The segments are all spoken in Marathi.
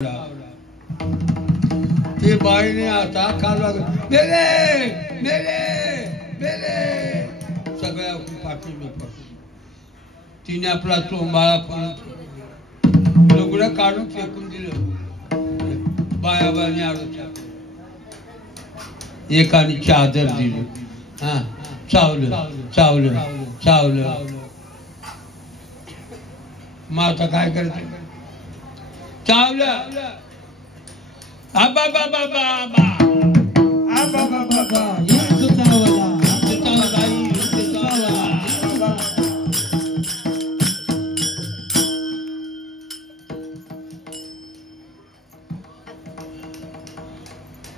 ते बाईने आता खाला मेले मेले मेले सगळ्या पाठवलं. तिने आपला चोंबाळा करून लुगडं काढून फेकून दिलं. बायाबाने आलं एकाने चादर दिली. हा चावलं चावलं चावलं. मग आता काय करायचं? चावलं आबा बाबा बाबा आबा बाबा बाबा युद्ध चावला युद्ध चावला.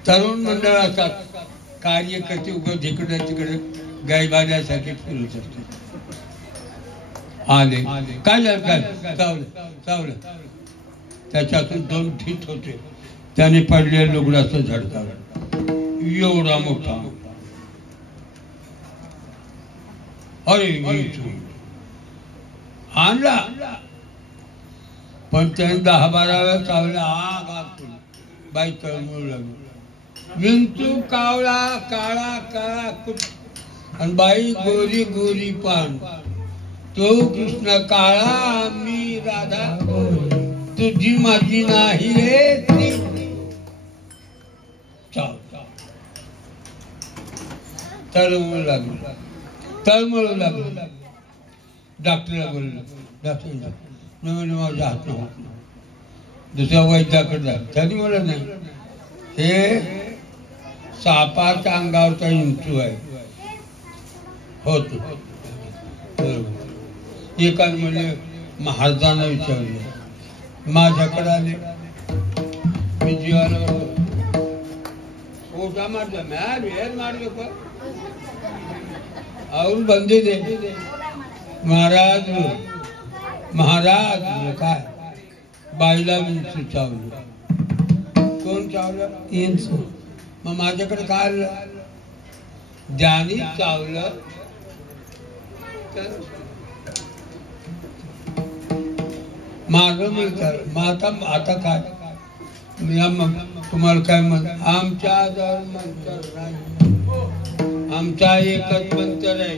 तरुण मंडळाचा कार्यकर्ते उगाच इकडे तिकडे गायबाण्यासाठी फिरत असते. आले काय झालं? काय चावलं चावलं. त्याच्यातून दोन ठीत होते. त्याने पडले लुगडाचं झडकावलं एवढा मोठा. अरे आणला पण त्याने 10-12 वेळा चावला. आग बाई तळमळू लागली. विंचू कावळा काळा काळा कुठ आणि बाई गोरी गोरी पान. तो कृष्ण काळा मी राधा तुझी माझी नाही रे. तळमळू लागलं तळमळू लागलं. डॉक्टरला बोललो. डॉक्टर नवीन माझ्या हात नव्हतं. दुसऱ्या वैद्याकडे जा. त्यांनी मला नाही हे सापाच्या अंगावरचा इंचू आहे होत. एकाने म्हणजे महाराजांना विचारलं. माझ्याकडे आले. मी जीवाला ओटा मारला मैं मार और बंदे दे. महाराज महाराज काय बाईला विंचू चावलं. कोण चावलं? इंचू. मग माझ्याकडे काय आलं? ज्याने चावलं तर माझं मिळतं. मग आता काय तुम्हाला काय म्हण? आमच्या मंत्र नाही. आमचा एकच मंत्र आहे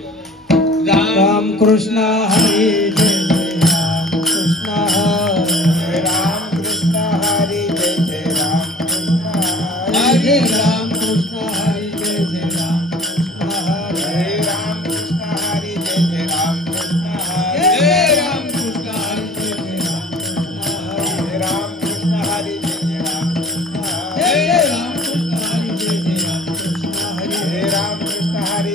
राम कृष्ण हरी जय राम कृष्ण हरे राम कृष्ण हरी जय राम हरे राम कृष्ण हरी जय राम कृष्ण हरे राम कृष्ण हरी जय राम कृष्ण हरे राम कृष्ण हरी जय राम कृष्ण हरे राम कृष्ण हरी जय राम कृष्ण हरे राम कृष्ण हरी जय राम कृष्ण हरे राम कृष्ण हरी जय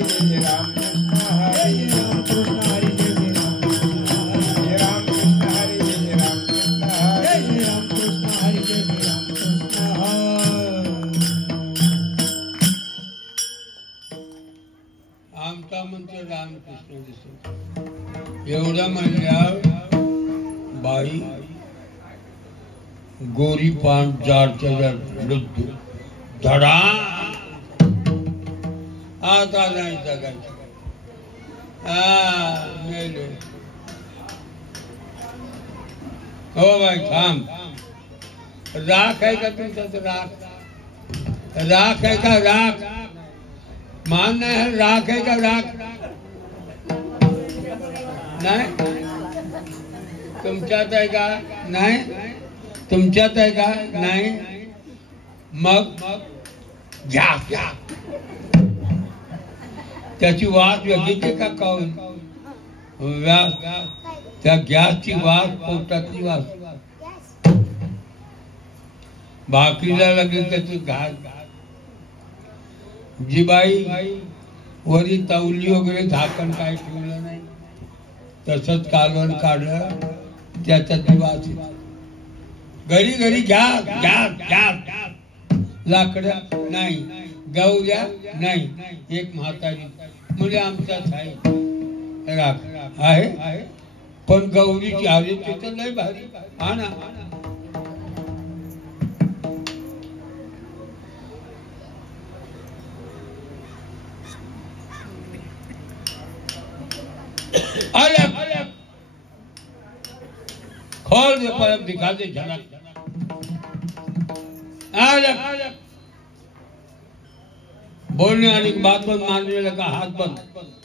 राम कृष्ण हरे राम कृष्ण हरी राम कृष्ण हरी जय राम कृष्ण आमचा मंत्र रामकृष्ण दिसतो. एवढा म्हणल्यावर बाई गोरी पान जाडच्या जाड धडा. आता नाही जगायचं. मेले. हो बाई थांब. राख आहे का तुमचा? राख राख आहे का? राख मान नाही. राख आहे का? राख नाही. तुमच्यात आहे का? नाही. तुमच्यात आहे का? नाही. मग घ्या घ्या. त्याची वास वेगळी का काऊन? व्यास त्या गॅसची वास पोटातली वास. भाकरीला लागेल त्याची घास. जी बाई वरी तवली वगैरे झाकण काय ठेवलं नाही तसंच कालवण काढलं त्याच्यातली वास. घरी घरी घ्या घ्या घ्या. लाकडं नाही. गवल्या नाही. एक म्हातारी म्हणजे आमच्याच आहे. राख आहे पण गौरीची आली तर नाही भारी. हा ना. खोल दे पर दिखा दे झलक. बोलने वाली की बात बंद, मारने लगा हाथ बंद,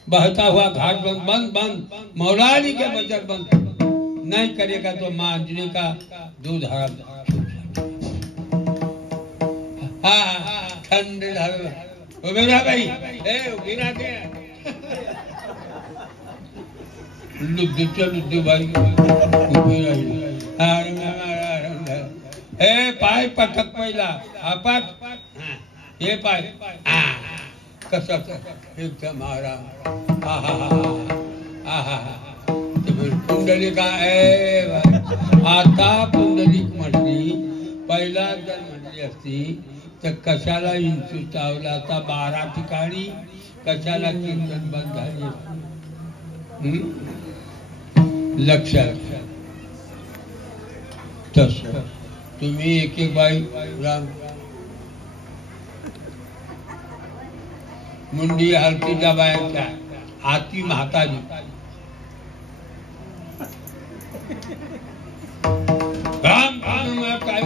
बहता हुआ घाट बंद, बंद बंद, मौलानी के बजट बंद, नहीं करेगा तो मां अंजलि का दूध हराम। ठंडे उबेरा भाई, उबेरा दे लुद्दू भाई, उबेरा पाय पटक पहिला आपट, हे पाय कसं एकदम आराम। पुंडलिका आता पुंडलिक म्हटली, पहिला जर म्हटली असती तर कशाला इंचू चावला, आता 12 ठिकाणी कशाला कीर्तन बंद झाले। लक्षात तस तुम्ही एक एक बाई राम मुंडी हलतीच्या बाहेरच्या आती म्हातारी राम काय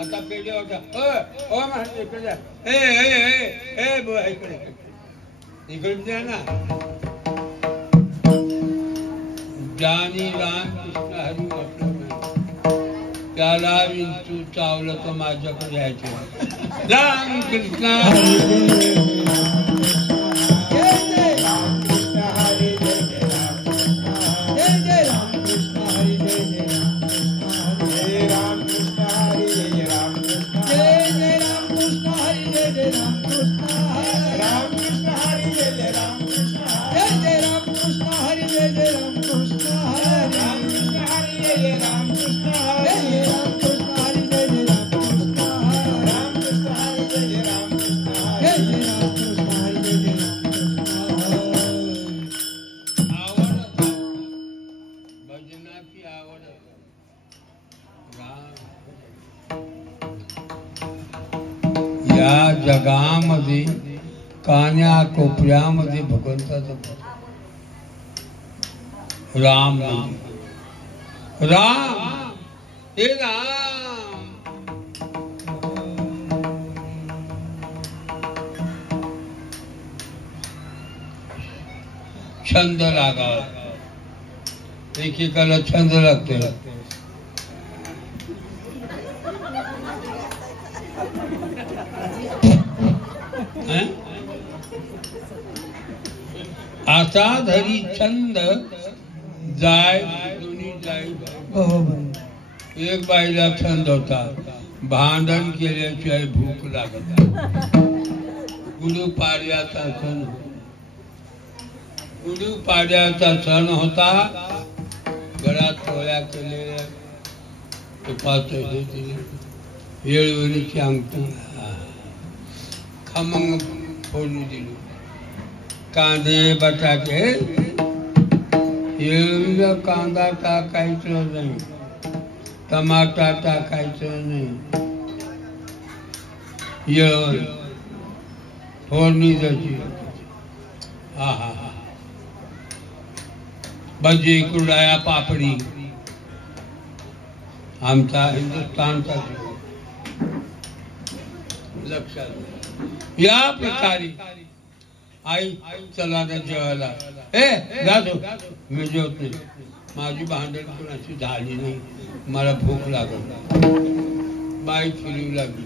आता पेढे होता इकडे ना ज्ञानी राम कृष्ण हरी म्हटलं त्याला विंचू चावलं तर माझ्याकडे यायचे। राम कृष्ण जगामध्ये कान्या कोपऱ्यामध्ये भगवंताचं राम राम हे राम। छंद लागा, एकेकाला छंद लागते। आता धरी छंद जाय दोन्ही जाय। एक बाईला छंद होता भांडण केल्याशिवाय भूक लागत। गुढीपाडव्याचा सण, गुढीपाडव्याचा सण होता, घरात पोळ्या केलेल्या, तुपाचं हे दिले, येळवणीची अंगठी, खमंग फोडणी दिली, कांदे बटाटे, येळवीला कांदा टाकायचं नाही, टमाटा टाकायचं नाही, येळवण फोडणी द्यायची। भजी, कुरडया, पापडी, आमचा हिंदुस्थानचा लक्षात। या प्रकारे आई चला ना जेवायला, जातो मी जेवत नाही, माझी भांडण कोणाची झाली नाही, मला भूक लागत। बाई फिरू लागली,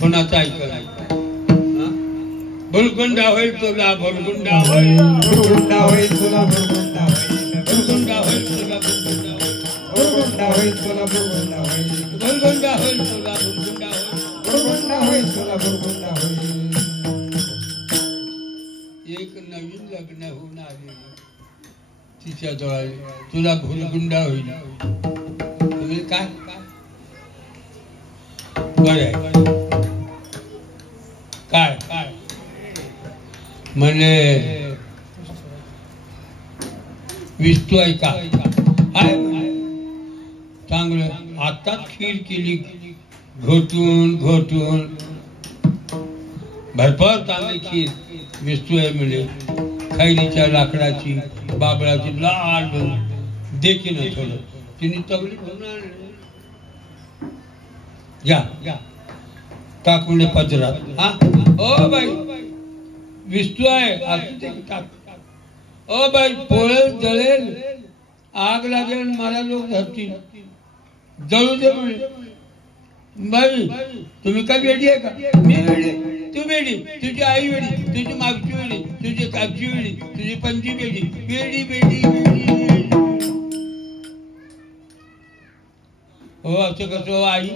कोणाचं ऐकलं? भुलगुंडा होईल तुला, भुलगुंडा होईल, भुलगुंडा होईल तुला, भुलगुंडा होईल, भुलगुंडा होईल तुला, भुलगुंडा होईल तुला, भुलगुंडा होईल, भुलगुंडा होईल तुला, भुलगुंडा होईल, भुलगुंडा होईल तुला, भुलगुंडा होईल। एक नवीन लग्न होऊन आले, तिच्या जवळ तुला भुलगुंडा होईल, तुम्ही काय बरं काय काय म्हणे, विस्तू ऐका चांगलं, आताच खीर केली घोटून घोटून, भरपूर चांगली खीर विस्तू आहे म्हणे, खैरीच्या लाकडाची बाबळाची लाल देखील थोडं तिने तगडी घ्या टाकून पदरात. हा ओ बाई विस्तू आहे ओ बाई पोळेल जळेल आग लागेल मला लोक धरतील जळू दे बाई. तुम्ही का वेडी आहे का? मी वेडी तू वेडी तुझी आई वेडी तुझी मागची वेडी तुझी कागची वेडी तुझी पंची वेडी वेडी वेडी वेडी. हो असं कसं आई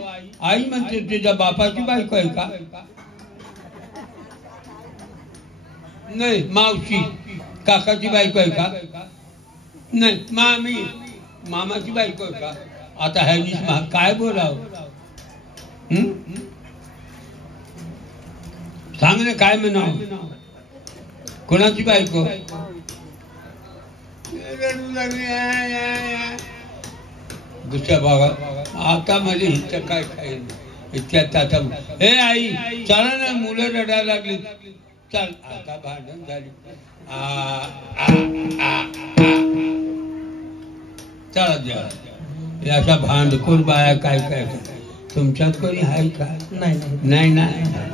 आई म्हणते तुझ्या बापाची बायको आहे का? नाही. मावशी काकाची बायको आहे का? नाही. मामी मामाची बायको आहे का? आता ह्या काय बोलावं? सांग ना काय म्हणावं? कोणाची बायको? दुसऱ्या भागात आता माझे हिचं काय खाईल इतक्यात आता हे आई चला ना मुलं रडायला लागली चल आता भांडण झाली चला द्या अशा भांडखोर बाया काय काय तुमच्यात कोणी आहे का? नाही नाही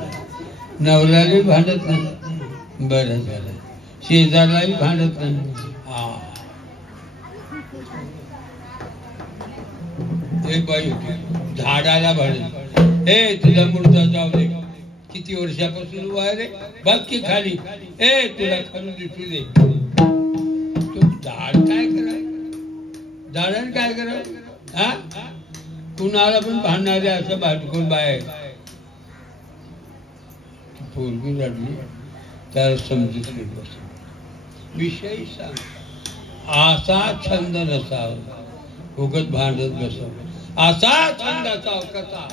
नवऱ्यालाही भांडत नाही. बरं झालं. शेजारलाही भांडत नाही. एक बाई होती झाडाला भांडत हे तुला मुर्दा चावले किती वर्षापासून उभा रे बघ की खाली ए तुला खाली दिसू दे. तू झाड काय करा झाडाने काय करा? हा कुणाला पण भांडणारे असं भांडखोर बाय. पोरगी रडली त्याला समजत नाही बस विषय सांग. असा छंद नसावा उगत भांडत बसावं असा छंद असावा कसा?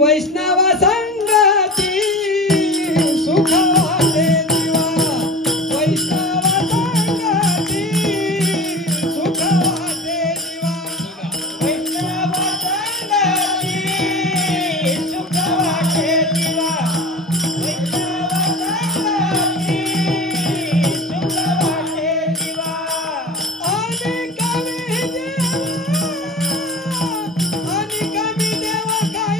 वैष्णव संगती सुख वाटे जीवा वैष्णव संगती सुख वाटे जीवा वैष्णव संगती सुख वाटे जीवा वैष्णव संगती सुख वाटे जीवा. आणि कमी देवा काय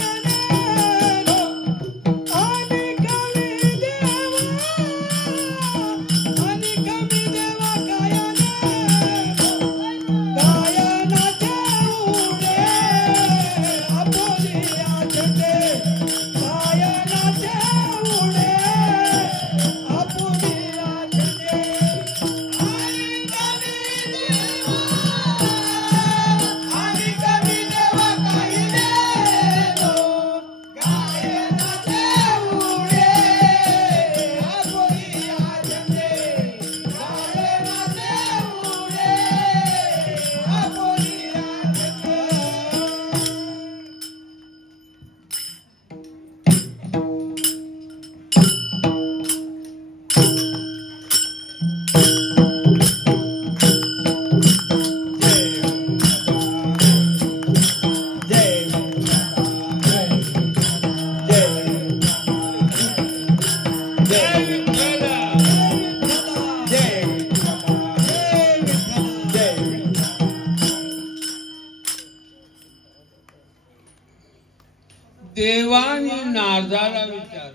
देवाने नारदाला विचार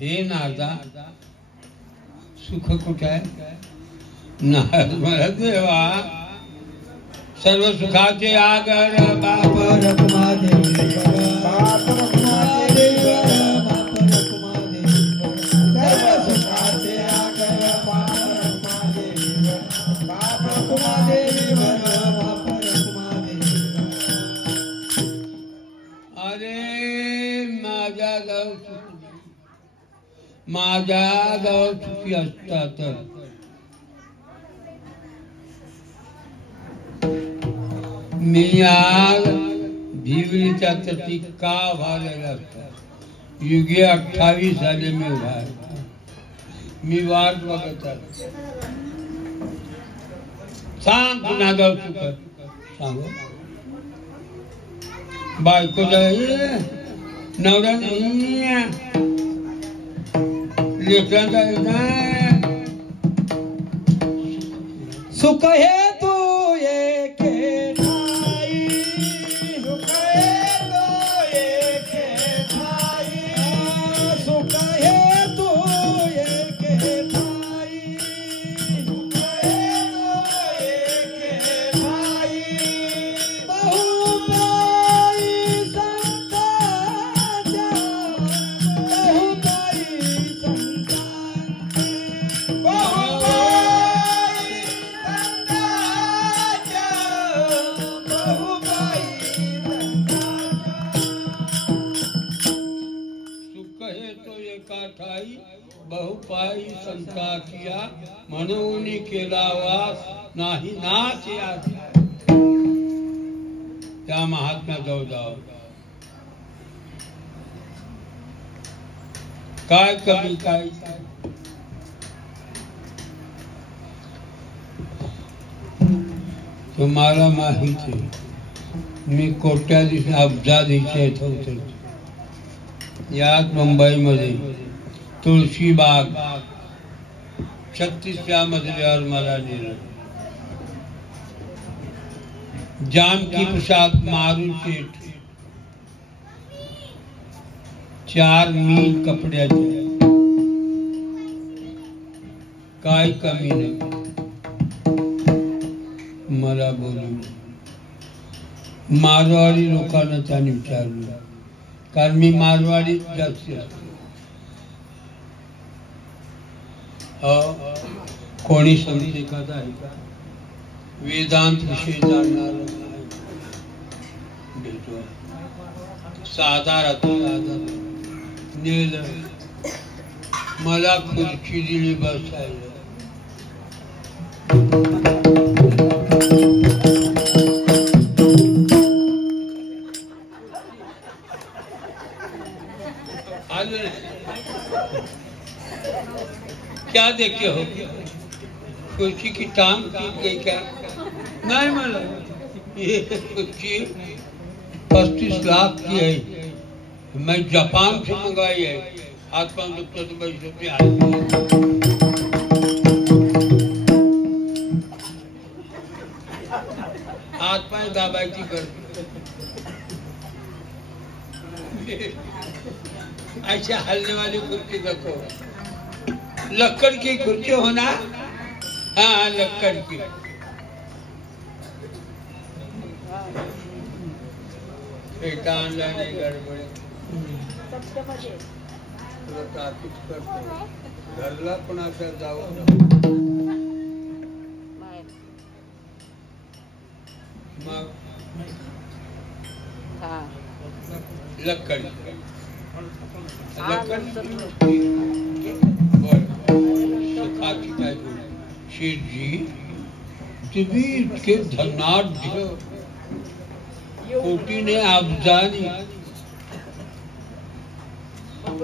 हे नारदा सुख कुठे आहे? नारद मला देवा सर्व सुखाचे आगर बाप रखुमादेवी बाप रखुमादेवी सर्व सुखाचे आगर बाप रखुमादेवी बाप रखुमादेवी बाप रखुमादेवी. अरे माझ्या गाव सुखी असता तर मी आज भिवरीच्या तटी का व्हायला असता? युगे 28 झाले मी उभा आहे. मी वाट बघत आहे. सांग पुन्हा गाव सुख सांग. बायको नवरा लेकरांचा सुख हे तू एके ठाई, सुख हे तो एके ठाई, सुख हे तू एके ठाई, सुख हे तो एके ठाई, बहु पाई संतांच्या, बहु पाई संतांचे, बहुबाई संतांच्या, बहुबाई सुख हे तो एका ठाई बहुपाई संतांच्या, म्हणून केला वास नाही नाच याची. त्या महात्म्या जाऊ जाऊ काय कमी काय तुम्हाला माहिती आहे, मी कोट्याधीश अब्जाधीश होतो. यात मुंबईमध्ये तुळशीबाग 36व्या मजल्यावर मला नेलं. जानकी प्रसाद मारुशेठ 4 मील कपड्याचे, काय कमी नाही. मला बोलू मारवाडी लोकांना त्याने विचारलं, कारण मी मारवाडीत जास्त असतो. कोणी सांगते एखादा आहे का वेदांत विषय जाणणार भेटू साधा राहतो. साधा नेलं, मला खुर्ची दिली बसायला. क्या देखे हो, खुर्ची की टांग टूट गई क्या? नहीं मला ये खुर्ची 35 लाख की है, मैं जापान से मंगाई है. हाथ पांव दुखता तो पैसे पे हाथ पाय दाबायची गर्दी. ऐसे हलने वाली कुर्सी रखो. लक्कड़ की कुर्सी होना, हाँ लक्कड़ की. बेटा आणला गडबड घरला कोणाच्या जाऊ मग लक्कड़ शेठ जी तुम्ही इतके धनाढ्य कोटीने अब्जानी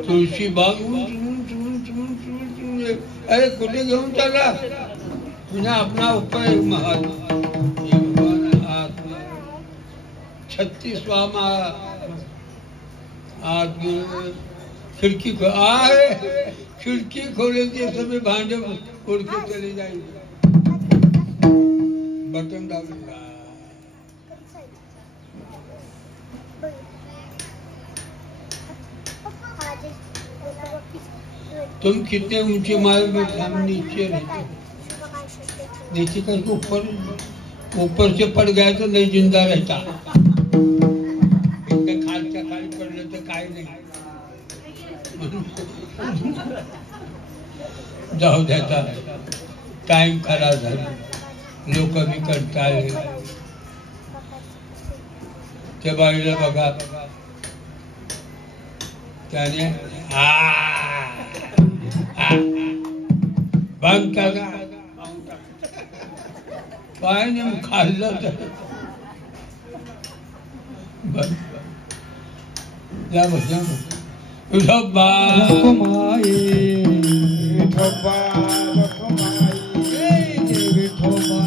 तुळशीबाग अरे कुठे घेऊन चालला पुन्हा अपना ऊपर एक महान 36वां खिड़की खिड़की खोले थे सभी भांडे उड़ के चले जाएंगे. बटन डालूंगा. तुम कितने ऊंचे माल में हम नीचे रहते, नीचे करके ऊपर से पड़ गया तो नहीं जिंदा रहता. खालच्या खाली पडलं तर काय नाही. जाऊ द्याचा टाइम खराब झाला. लोक बी कंटाळले. त्या बाईला बघा त्याने बंद करा पायाने खाल्लं तर बंद. या बस विठोबा रखुमाई, विठोबा रखुमाई, विठोबा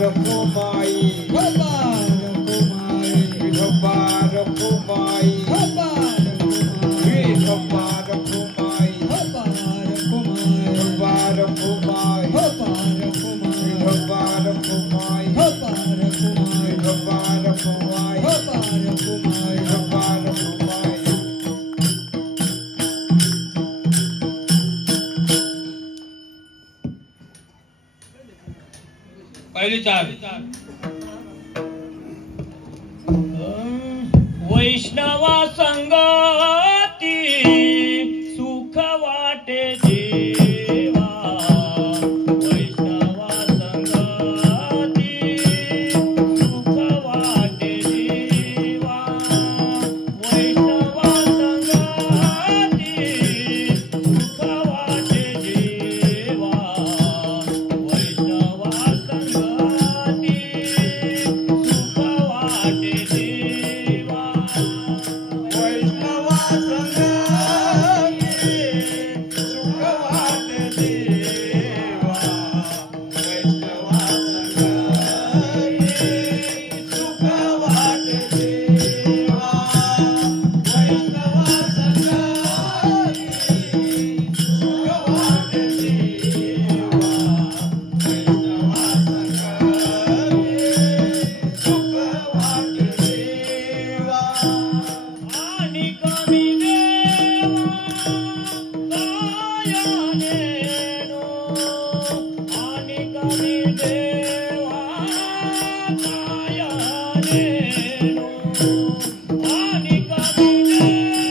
रखुमाई, विठोबा रखुमाई, विठोबा रखुमाई, विठोबा रखुमाई, विठोबा रखुमाई, विठोबा कुमाई हो पार कुमाई विठोबार कुमाई हो पार कुमाई विठोबार कुमाई हो पार कुमाई विठोबार कुमाई पहिली चाल वैष्णवा संगती सुख वाटे देवा वैष्णवा संगती सुख वाटे देवा वैष्णवा संगती सुख वाटे देवा वैष्णवा संगती सुख वाटे देवा वैष्णवा संगती सुख वाटे देवा वैष्णवा संगती सुख वाटे देवा वैष्णवा संगती सुख वाटे देवा वैष्णवा संगती सुख वाटे देवा आणि कमी देवा कायानेनो आणि कमी देवा कायानेनो आणि कमी देवा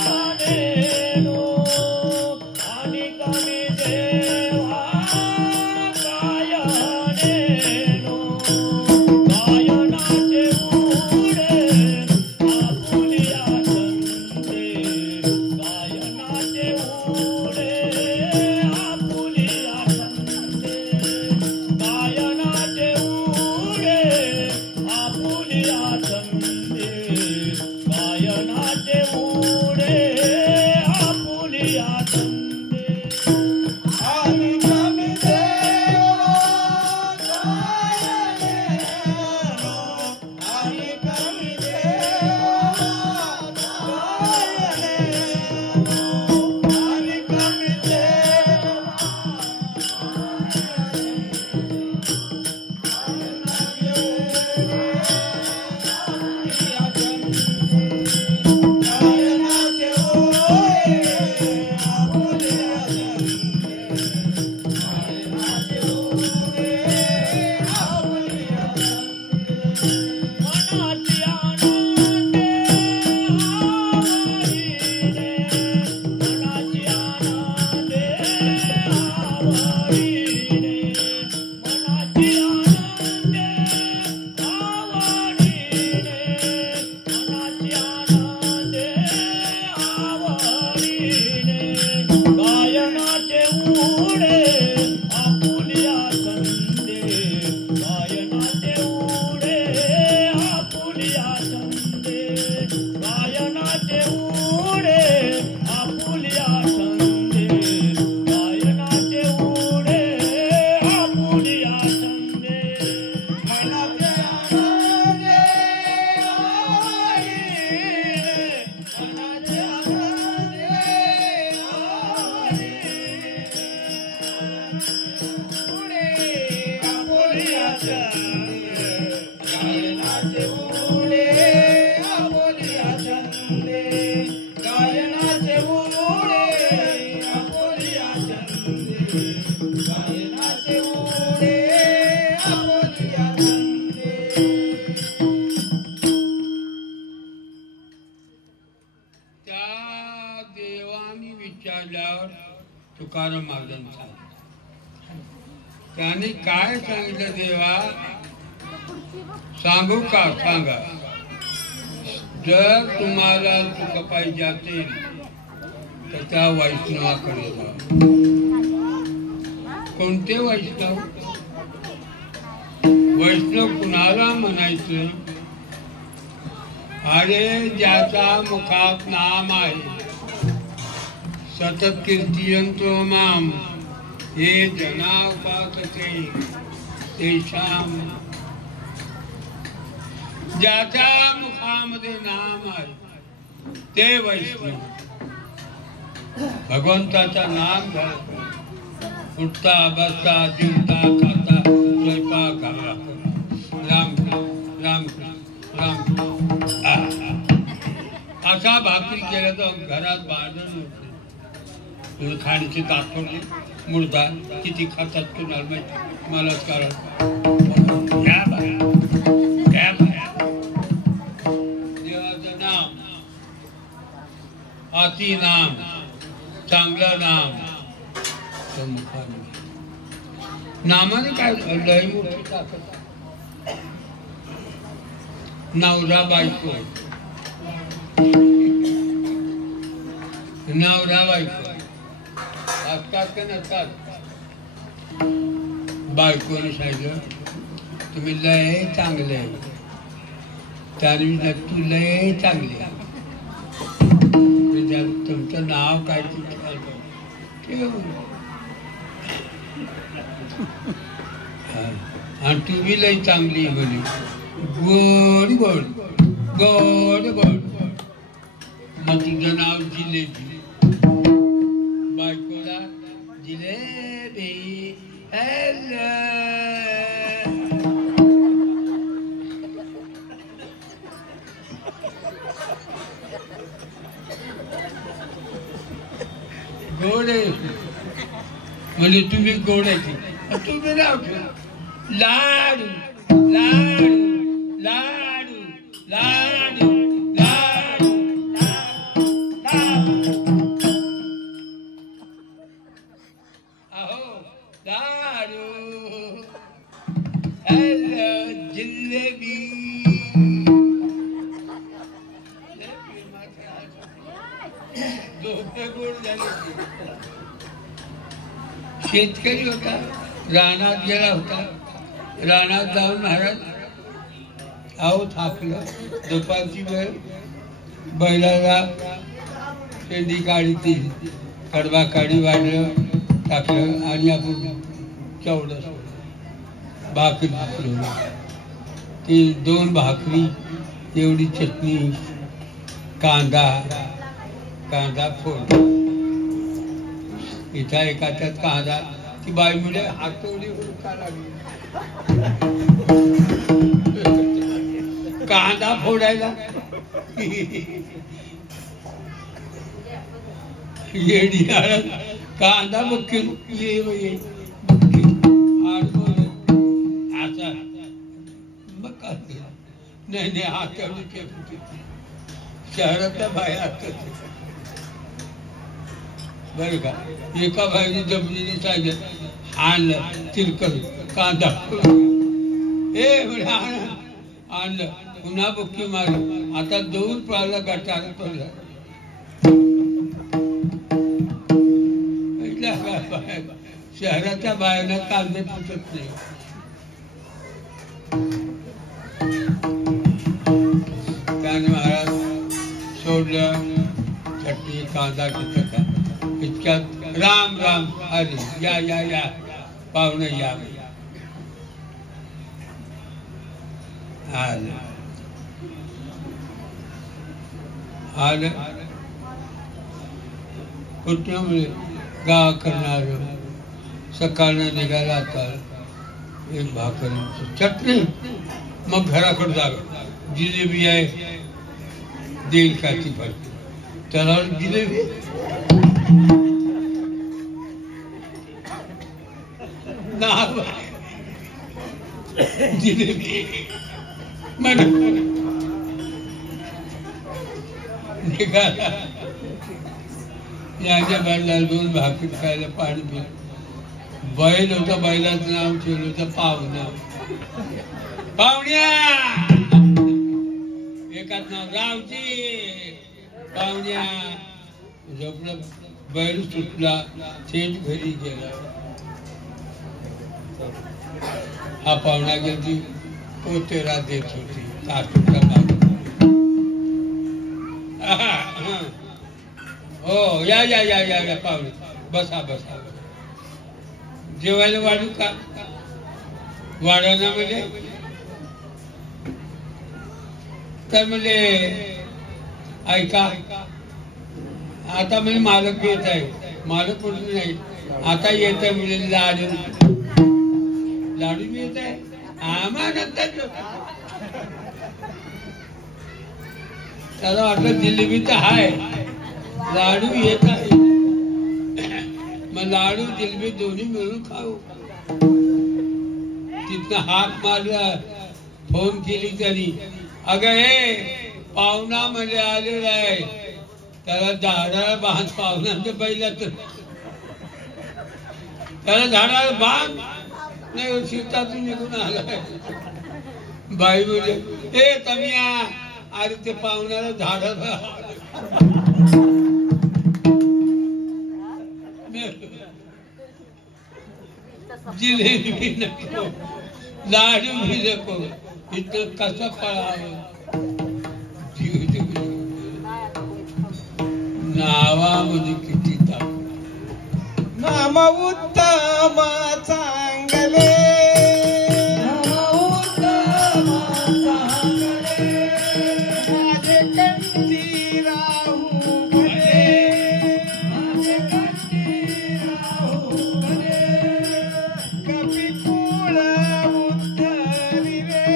कायानेनो आणि कमी देवा कायानेनो गायनाचे उडे आपुलिया छंदे गायनाचे उडे आपुलिया छंदे गायनाचे उडे आपुलिया छंदे गायनाचे उडे आपुलिया छंदे आणि कमी देवा कायनेनो आणि कमी देवा कायनेनो आणि कमी गायनाचे ओळे आपुलिया गायनाचे ओळे आपुलिया मनाची आनंदे आवडीने मनाची आनंदे आवडीने मनाची आनंदे आवडीने मनाची आनंदे आवडीने गायनाचे उडे आपुलिया छंदे गायनाचे उडे आपुलिया छंदे गायनाचे उडे आपुलिया छंदे गायनाचे उडे आपुलिया छंदे मनाचे आनंदे आवडीने मनाचे आनंदे आवडीने आपुलिया छंदे गायनाचे उडे आपुलिया छंदे गायनाचे उडे आपुलिया छंदे गायनाचे उडे आपुलिया छंदे त्या देवाने विचारल्यावर तुकाराम महाराजांचा त्याने काय सांगितलं देवा सांगू का सांगा जर तुम्हाला सुख पाहिजे असेल तर त्या वैष्णवाकडे जा कोणते वैष्णव वैष्णव कुणाला म्हणायचं अरे ज्याचा मुखात नाम आहे सतत कीर्तियंतो माम हे जना उपासते तेषाम ज्याच्या मुखामध्ये नाम आहे ते वैष्णव भगवंताचा नाम घ्यायचं, उठता बसता जेवता खाता स्वयंपाक राम राम राम असा भाकरी केला तर घरात भांडण होते. खाण्याची तात्पर्य मुर्दा किती खातात कुणाला माहिती, मलाच कारण देवाचं नाम, अति नाम, चांगलं नाम, नामाने काय लय मोठी ताकद. नवरा बायको, नवरा बायको असतात का नसतात. बायकोने सांगितलं तुम्ही लय चांगले आहे, त्याने तू लय चांगले आहे, तुमचं नाव काय आणि तू बी लय चांगली म्हणे. गोड गोड गोड गोड. मग तुझं नाव जिलेबी. बायकोला जिलेबी हॅलो. गोड आहे म्हणजे तुम्ही गोड आहे, तुम्ही नाव ठेव लाडू लाडू लाडू लाडू लाडू अहो लाडू हॅलो जिलेबी. शेतकरी होता, रानात गेला होता. रानात जाऊन महाराज अहो थाकलं. दुपारची वेळ बैलाला शेंडी काढी ती कडबा काढी वाढलं टाकलं आणि आपण चवडं भाकरी भाकरी ती 2 भाकरी एवढी चटणी कांदा कांदा फोड. इथं एका त्यात कांदा ती बाई मुले हातोडी हुडका लागली कांदा फोडायला. येडी कांदा बघ असा मग नाही हातवडी शहरातल्या बाहेर असतात बरं का. एका बाईने जमिनीने सांगितलं आणलं तिरकल कांदा हे आणलं पुन्हा बुक्की मारलं. आता 2 पाला गटाला पडला. शहराच्या बाहेरनं कांदे फुटत नाही. त्याने महाराज सोडलं चटणी कांदा घेतला. इतक्यात राम राम हरी या या या पाहुणे या आलं आलं. कुठल्यामुळे गाव करणार सकाळनं निघाला आता एक भाकरी चटणी. मग घराकडे जागा जिलेबी आहे देईल का ती पाहिजे त्याला जिलेबी जिलेबी निघाला. याच्या बाजूला 2 भाकरी खायला पाणी पिलं. बैल होता, बैलाचं नाव ठेवलं होतं पाहुणा. पाहुण्या एकाच नाव रावजी. पाहुण्या झोपलं. बैल सुटला थेट घरी गेला. हा पाहुणा गेली पोतेरा देत होती ताटूचा माग. हो या या या या या पाहुणे बसा बसा. जेवायला वाढू का वाढवण्यामध्ये तर म्हणजे ऐका आता मी मालक येत आहे, मालक म्हणून नाही, आता येत आहे म्हणजे लाडू लाडू येत आहे आम्हाला. त्याला वाटलं जिलेबी तर आहे, लाडू येत आहे, मग लाडू जिलेबी दोन्ही मिळून खाऊ. तिथं हाक मारला, फोन केली तरी अगं हे पाहुणा मध्ये आलेला आहे, त्याला झाडाला बांध, पाहुण्याच्या पहिल्या तर त्याला झाडाला बांध. नाही शेतातून निघून आलाय. बाई बोले हे तमिया, अरे ते पाहुण्याला झाडाला जिलेबी नको, लाडू भी नको, इथं कसं पळावं. नावामध्ये किती ताप. नाम उत्तम चांगले, माझे कंठी राहू भले, कपी कुळ उद्धरी रे,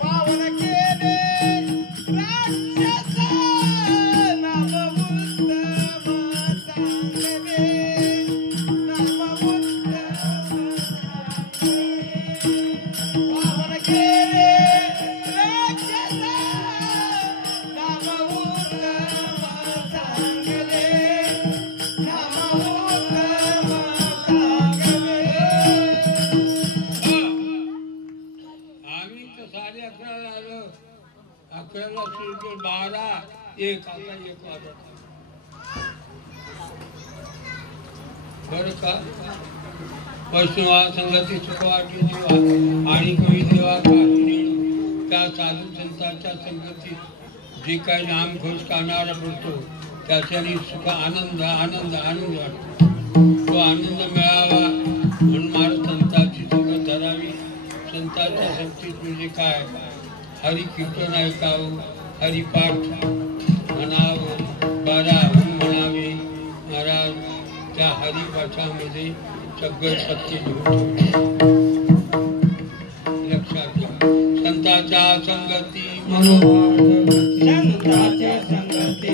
पावन केले राक्षस, नाम उत्तम चांगले, नाम उत्तम पावन केले राक्षस, नाम उत्तम चांगले, नाम उत्तम चांगले. आम्ही तर 11:30 आलो, 11ला सुरू केलं, 12, 1 आता 1 वाजता. बरं का वैष्णवा संघाची सुखवाटी देवा आणि कवी देवा काही त्या साधू संतांच्या संगतीत जे काही नामघोष करणारा पडतो त्याच्याने सुख आनंद आनंद आनंद वाटतो. तो आनंद मिळावा म्हणून महाराज संतांची संगत धरावी. संतांच्या संगतीत म्हणजे काय, हरी कीर्तन ऐकावं, हरिपाठ म्हणावं, 12 म्हणावे. महाराज त्या हरिपाठामध्ये सगळं सत्य लक्षात घ्या. संतांच्या संगती संतांच्या संगती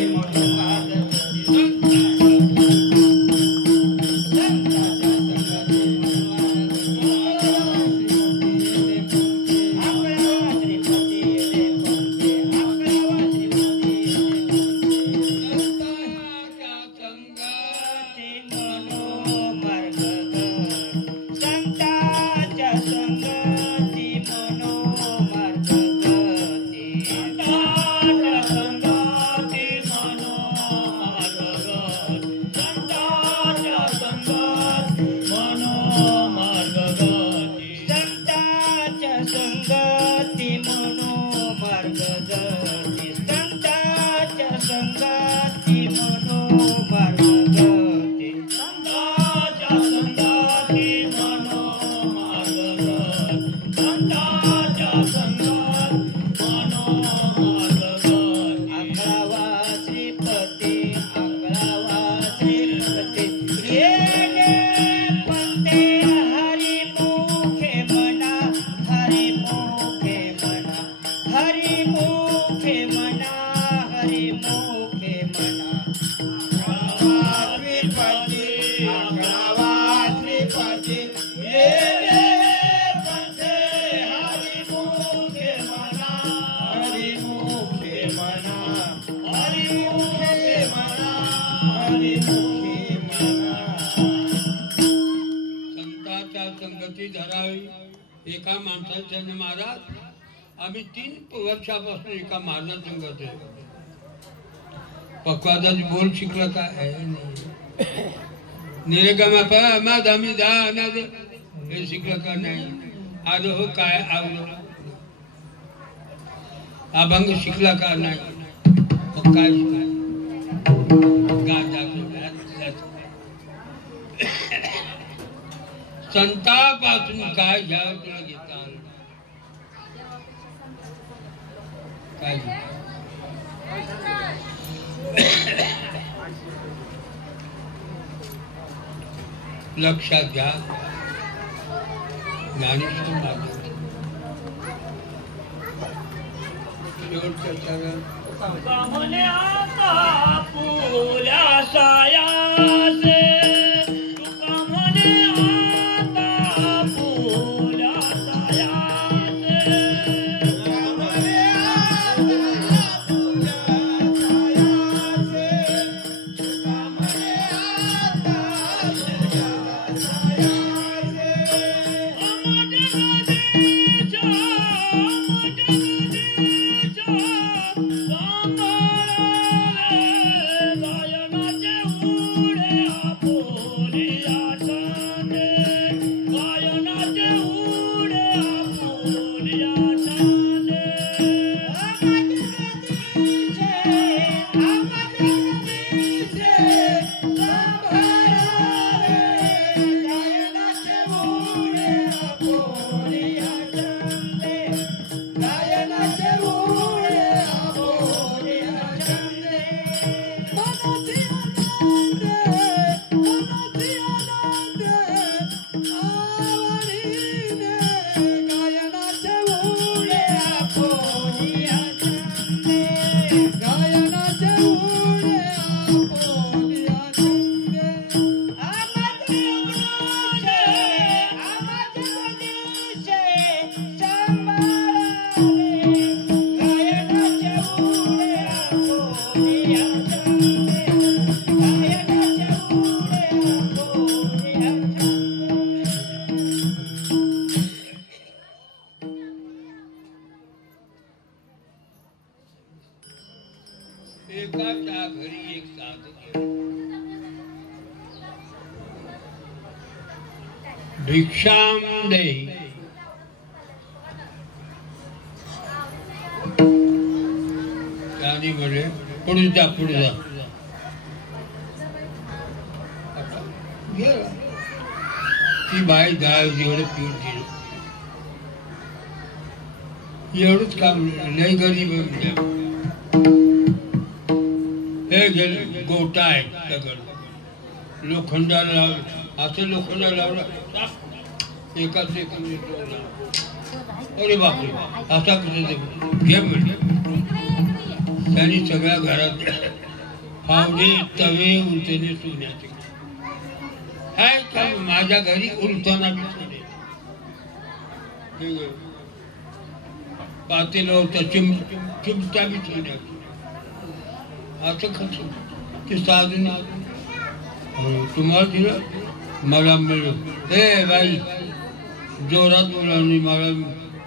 एका माणसाच्या महाराज आम्ही 3 वर्षापासून एका महाराज संगत आहे. पक्वादाची बोल शिकलं काय निरेगमा आम्ही हे शिकलं का नाही. आलो हो काय आवलो अभंग शिकला का नाही. मग काय गाजा संतापासून काय घ्यावं तुला घेता लक्षात घ्या ज्ञानेश्वर महाराज शेवटच्या चरण कामने आता पुल्या सायासे तुका म्हणे आता पुल्या सायासे कामने आता पुल्या सायासे तुका म्हणे आता पुल्या सायासे एकाच्या घरी एक साधक भिक्षाम देई त्याने म्हणे पुढे जा गेला. ती बाई डाळ जेवढं पीठ दिलं एवढंच काम लय गरीब हे गेले गोटा आहे दगड लोखंडाला लावलं असं लोखंडाला लावलं एकाच अरे बापरे असा कसं घे म्हणजे त्यांनी सगळ्या घरात फावडे तवे उंचने सोन्याचे काय काय माझ्या घरी उलताना बी सोने पातेलं होतं चिमटा बी सोन्याचे असं कसं ते साधून तुम्हाला दिलं मला मिळलं हे बाई जोरात मुलांनी मला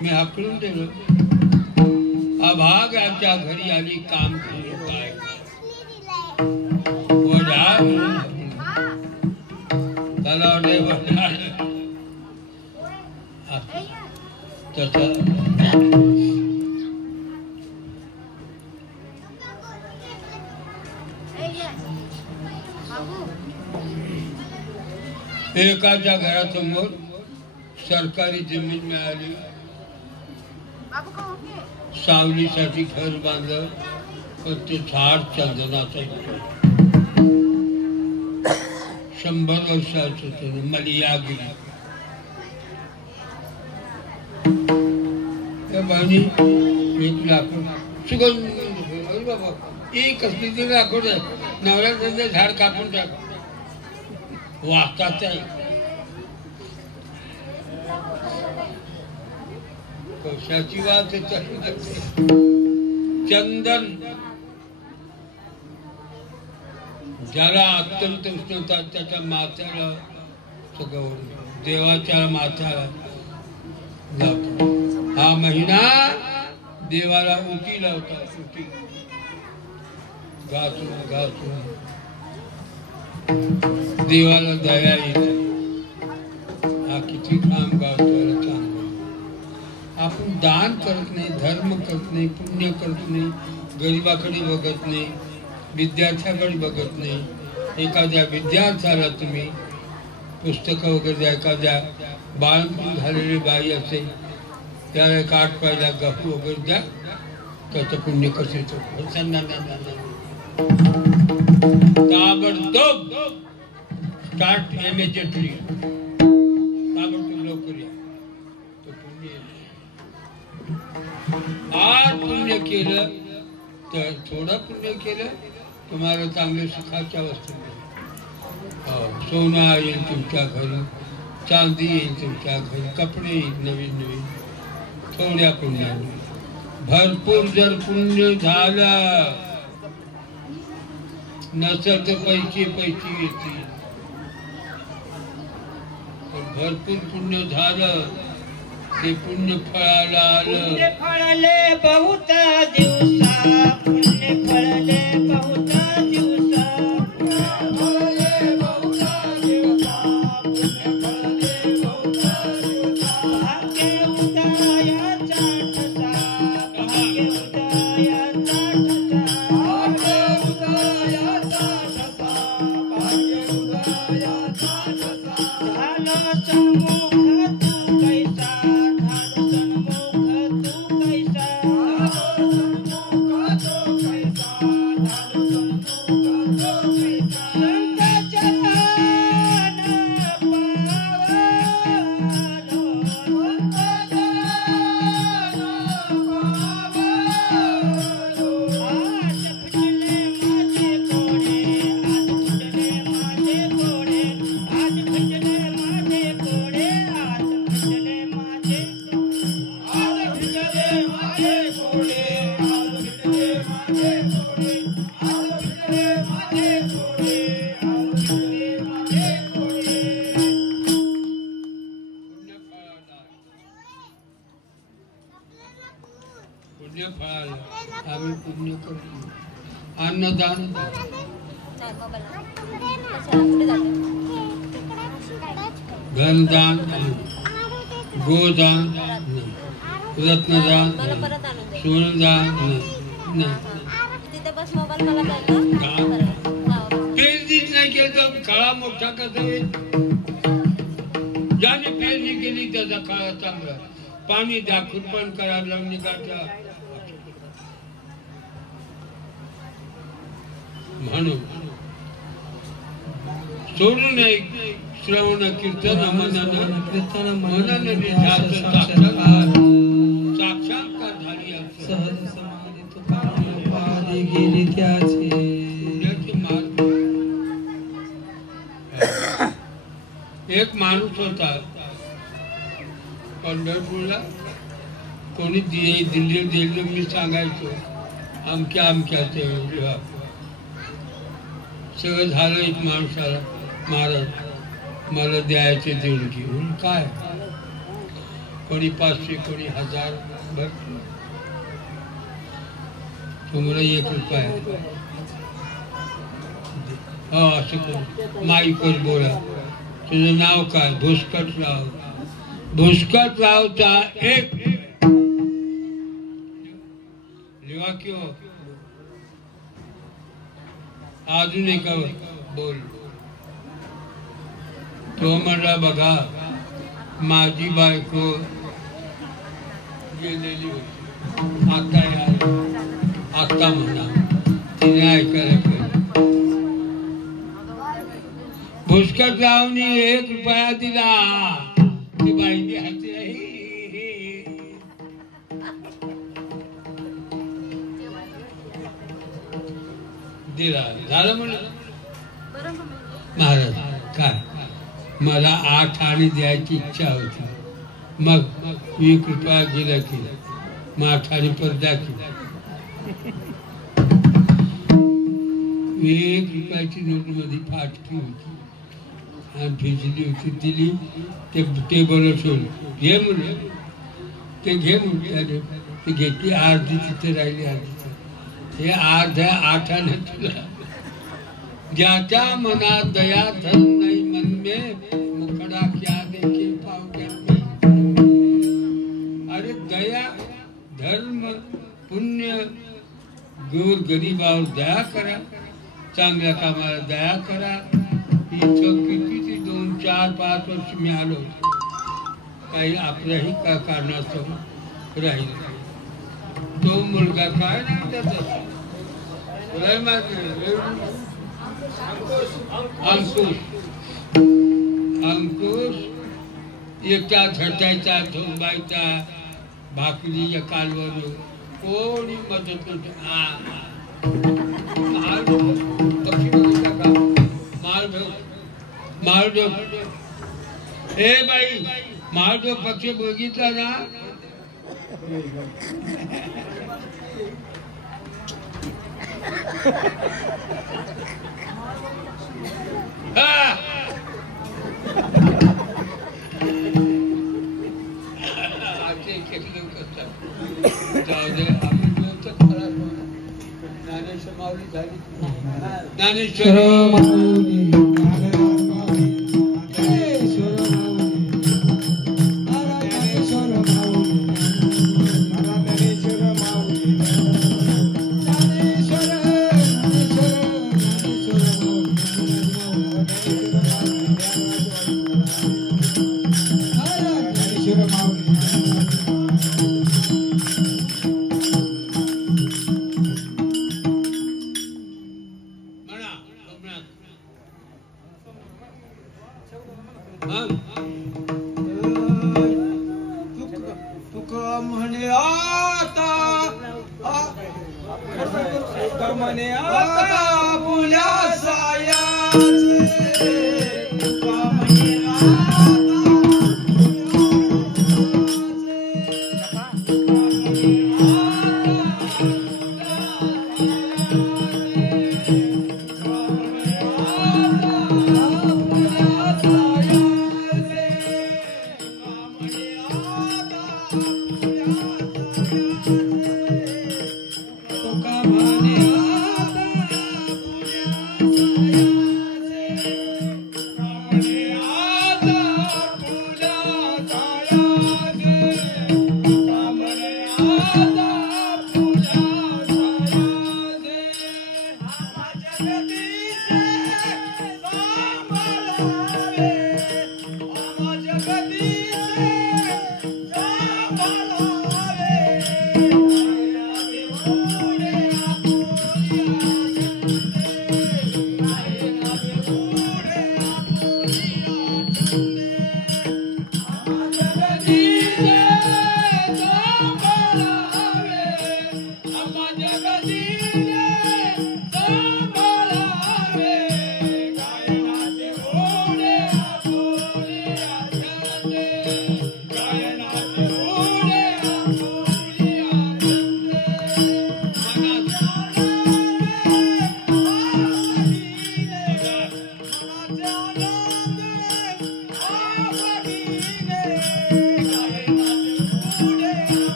मी हाकलून दिलं अभागाच्या घरी आली काम केलं काय वडा त्याला एकाच्या घरासमोर सरकारी जमीन मिळाली सावलीसाठी घर बांधलं पण ते झाड चंदनाचं 100 वर्षाचं मलिया गेली त्या बाईने 1 लाकूड सुगंध बाबा एक कसली तरी लाकूड आहे नवऱ्याचं झाड कापून टाक वाचताच आहे कशाची वाच चंदन ज्याला अत्यंत उष्णता त्याच्या माथ्याला सगळं देवाच्या माथ्याला जातो हा महिना देवाला उटी लावतात उटी घासून घासून देवाला दया येते हा किती काम गावतो चांगलं आपण दान करत नाही धर्म करत नाही पुण्य करत नाही गरिबाकडे बघत नाही विद्यार्थ्याकडे बघत नाही एखाद्या विद्यार्थ्याला तुम्ही पुस्तकं वगैरे एखाद्या बाळंतीण झालेली बाई असेल त्याला 8 पायला गहू वगैरे द्या त्याचं पुण्य कसं ताबडतोब स्टार्ट इमिजिएटली, ताबडतोब लवकर या. तो पुण्य आज पुण्य केलं तर थोडं पुण्य केलं तुम्हाला चांगल्या सुखाच्या वस्तू मिळेल. सोनं येईल तुमच्या घरी, चांदी येईल तुमच्या घरी, कपडे येईल नवीन नवीन थोड्या पुण्याने. भरपूर जर पुण्य झालं नसेल तर पैसे येतील, पण भरपूर पुण्य झालं ते पुण्य फळाला आलं. पुण्य फळले बहुत दिवसा, पुण्य फळले बहुत दिवसा, पुण्य फळले बहुत दिवसा, पुण्य फळले बहुत दिवसा. भाग्य उदयाचा ठसा, भाग्य उदयाचा ठसा, भाग्य उदयाचा ठसा, भाग्य उदयाचा ठसा. झालं सन्मुख तू कैसा, झालं सन्मुख तू कैसा, झालं सन्मुख तू कैसा, झालं सन्मुख तू कैसा. संत चरण पुण्य फळाला आम्ही पुण्य करतो. अन्नदान, धनदान, गोदान, रत्नदान, सोनदान पेरणीच नाही केलं तर काळा मोठा कसा होईल. ज्याने पेरणी केली त्याचा काळा चांगला. पाणी द्या, खुरपण करा, लावणी गाठा म्हणून सोडू नये. श्रवण कीर्तन मनन कीर्तन मनन साक्षात्कार झाली. सहज समाधी तुकाराम गेली त्याचे पुण्याचे मार्ग. एक माणूस होता पंढरपूरला. कोणी दिल्ली मी सांगायचो अमक्या अमक्याचे सगळं झालं. एक माणसाला महाराज मला द्यायचे देणगी म्हणून काय, कोणी 500 कोणी 1000 भरतो. तुम्हाला 1 रुपया हो असं माईकवर बोला. तुझं नाव काय? भुसकटराव. भुसकटरावचा एक लिवा किंवा अजून एक बोल. तो म्हणला बघा माझी बायको गेलेली होती, आता म्हणा तिने ऐकायला. भुसकटरावनी 1 रुपया दिला. ती बाईने हाती दिला. झालं म्हणलं महाराज काय मला 8 आणे द्यायची इच्छा होती. मग 1 रुपया गेला की मग 8 आणे परत द्या की. 1 रुपयाची नोट मध्ये फाटकी होती आणि भिजली होती. दिली ते टेबलवर ठेवलं. घे म्हणलं. ते घे म्हणले. ते घेतली. अर्धी तिथे राहिली, अर्धी हे 8 आणे तुला. ज्याच्या मनात दया धन नाही मन में मुखडा क्या देखे पाओगे. अरे दया धर्म पुण्य गोर गरीबावर दया करा, चांगल्या कामाला दया करा. इथं किती 2, 4, 5 वर्ष मी आलो. काही आपल्याही का कारणास्तव राहील. तो मुलगा काय नाव त्याचं तुला माहित नाही अंकुश अंकुश एकटा झटायचा झोंबायचा भाकरीच्या कालवर कोणी मदत नव्हतं माळढोक हे बाई माळढोक पक्षी बघितला ना ज्ञानेश्वर माऊली झाली ज्ञानेश्वर माऊली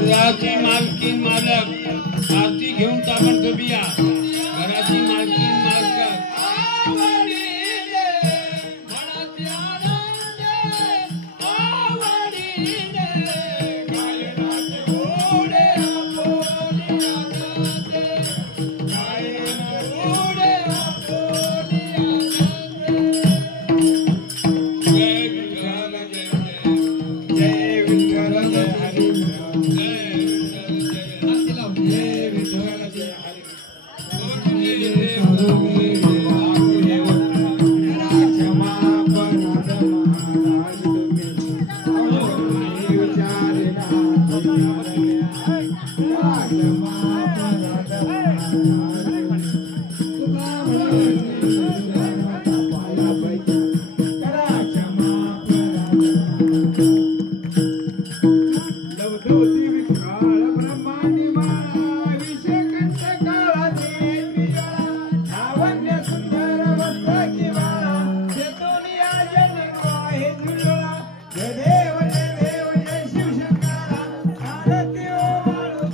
घराची मालकीन मालक आरती घेऊन ताबडतोब या घराची मालकीन मालक देव जय शिवशंकरा आरती ओ बाळू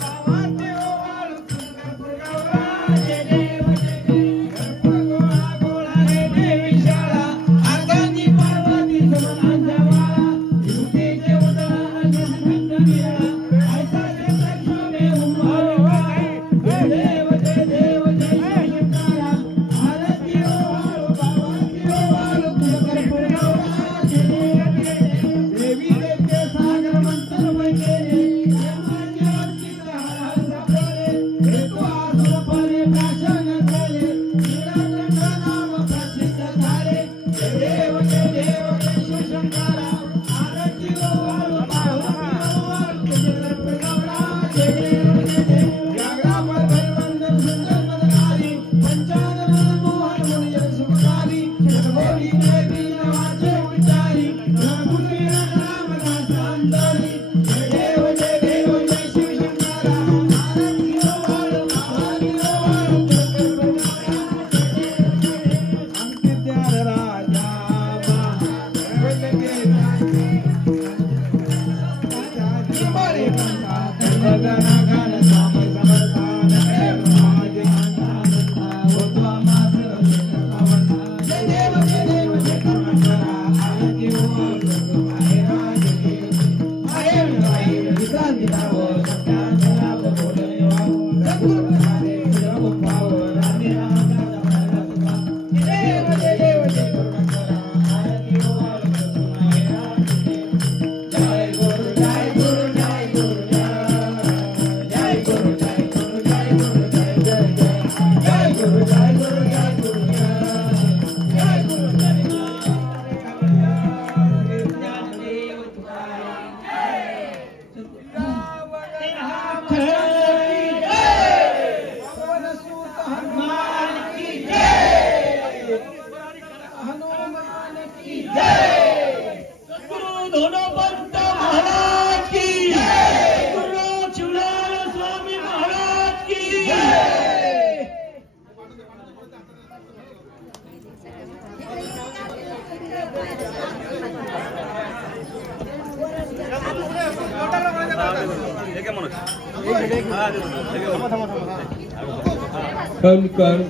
फनकर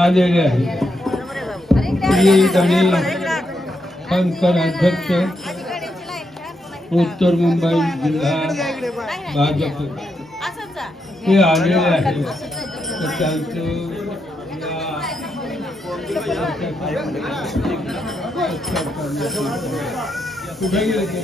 आलेले आहेत. श्री गणेश फनकर अध्यक्ष उत्तर मुंबई जिल्हा भाजप हे आलेले आहेत. तर त्यांचं कुठे गेले ते?